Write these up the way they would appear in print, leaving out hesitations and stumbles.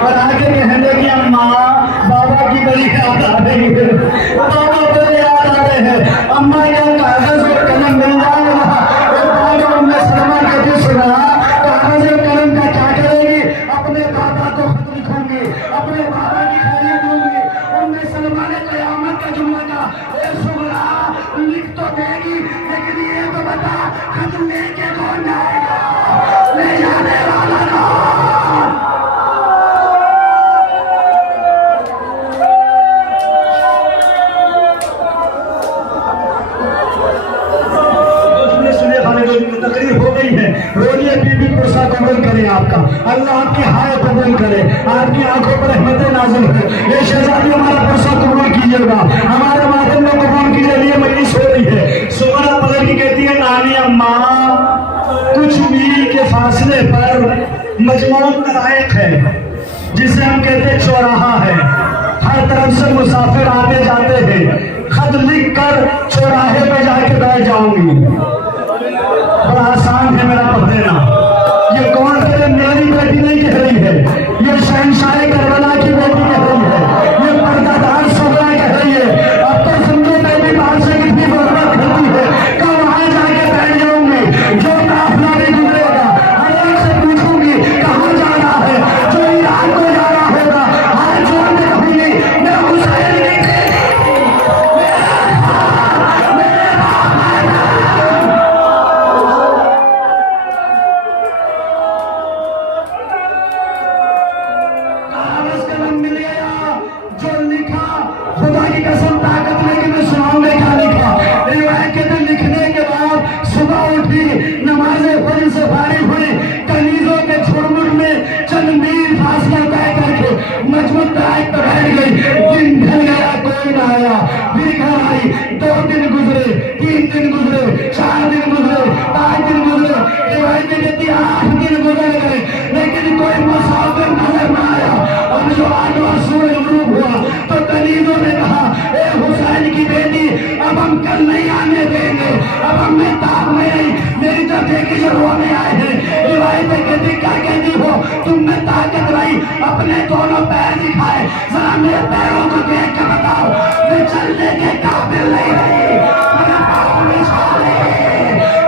और आगे कहने की अम्मा बाबा की बड़ी याद आ रही है, बाबा बड़े याद आ रहे हैं। अम्मा क्या कागज और कलम मिल जाएगा? उम्मे सलमा कहती सुना, कागज और कलम का क्या करेगी? अपने बाबा को खत लिखूंगी, अपने बाबा की खैरियत लूंगी। उम्मे सलमा ने कयामत का जुमला कहा, ए सुगरा लिख तो देगी, लेकिन ये तो बता खत लेके कौन जाएगा? ले जाने वाला कौन? तकरीर हो गई है, रोलिए बीबी पुरसा कबूल करे आपका, अल्लाह आपकी हाय कबूल करे, आपकी आंखों पर रहमतें नाज़िल हो। ये शहजादी हमारा पुरसा कबूल कीजिएगा, हमारे माध्यम में कबूल कीजिए। लिए मजलिस हो रही है। सुमना पलट की कहती है, नानी अम्मा कुछ मील के फासले पर मजमून तराइक है, जिसे हम कहते हैं चौराहा है। हर तरफ से मुसाफिर आते जाते हैं, खत लिख कर चौराहे पे जाके बैठ जाऊंगी। बड़ा आसान है मेरा पढ़ देना। ये कौन तेरे मेरी बेटी नहीं कह रही है, ये शहंशाह करबला की बेटी कह रही है, ये पर्दादार सुगरा कह रही है। अब तो समझो मैं भी बाहर से कितनी बर्बाद करती है, कल वहां जाके बैठ जाऊंगी। जो काफिला भी गुजरेगा हर एक से पूछूंगी कहाँ जा रहा है। जो ईरान को जा रहा होगा हाथ जोड़ में कहूंगी मैं हुसैन की खुदा की कसम ताकत लेके मैं सुनाऊंगा क्या लिखा। रिवायत के दिन लिखने के बाद सुबह उठी, नमाज़े फजर से फारिग हुई, कनीजों के झुरमुट में चंद मील फासला तय करके मजबूत तराइक पर बैठ गई। दिन ढल गया, कोई ना आया। फिर घर आई, 2 दिन गुजरे, 3 दिन गुजरे, 4 दिन गुजरे, 5 दिन गुजरे। रिवायत में कहती 8 दिन गुजर गए, लेकिन कोई मुसाफिर नजर न आया। और जो 8वां सूरज गुरूब हुआ तो कनीजों ने कहा, ए हुसैन की बेटी अब हम कल नहीं आने देंगे, अब हम में ताक नहीं, मेरी तरफ देखी जो रोने आए हैं। रिवायत कहती क्या कहती हो, तुम में ताकत रही, अपने दोनों पैर दिखाए, जरा मेरे पैरों को देख के बताओ, मैं चलने के काबिल नहीं रही। मेरे पाँव में छाले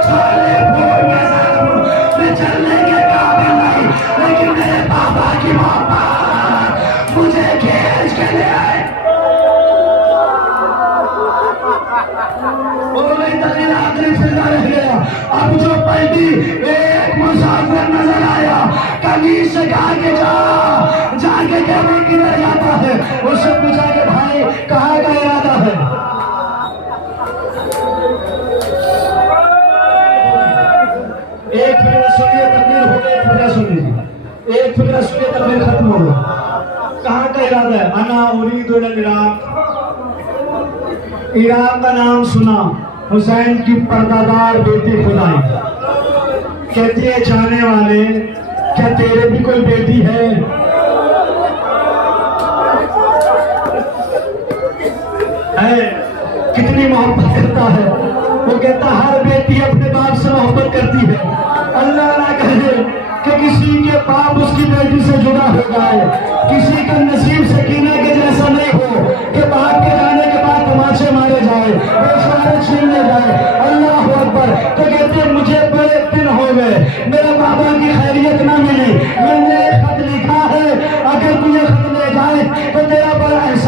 फूल में जरूर, मैं चलने के काबिल नहीं, लेकिन मेरे बाबा की मोहब्बत मुझे खींच के ले आए। रह गया। अब जो पलटी एक मुसाफिर नजर आया, कनीज से कहा के जाके कहने किधर जाता है। उससे पूछा कि भाई कहाँ का इरादा है। एक फिक्र सुनिए, तकदीर हो गई, फिक्र सुनिए, एक फिक्र सुनिए, तकदीर खत्म हो गई। कहाँ का इरादा है? अना उरीदु इलल इराक, इराक का नाम सुना, हुसैन की पर्दादार बेटी खुदाई। कहती है जाने वाले क्या तेरे भी कोई बेटी है? कितनी मोहब्बत करता है वो। कहता हर बेटी अपने बाप से मोहब्बत करती है। अल्लाह ना करे कि किसी के बाप उसकी बेटी से जुड़ा हो जाए, किसी का नसीब सकीना के जैसा नहीं हो कि बाप के जाने के बाद तमाचे मारे जाए, बेशुमार छीने जाए। अल्लाह अकबर। तो कहते मुझे बड़े दिन हो गए, मेरे बाबा की खैरियत ना मिली, मैंने खत लिखा है, अगर तुझे खत ले जाए तो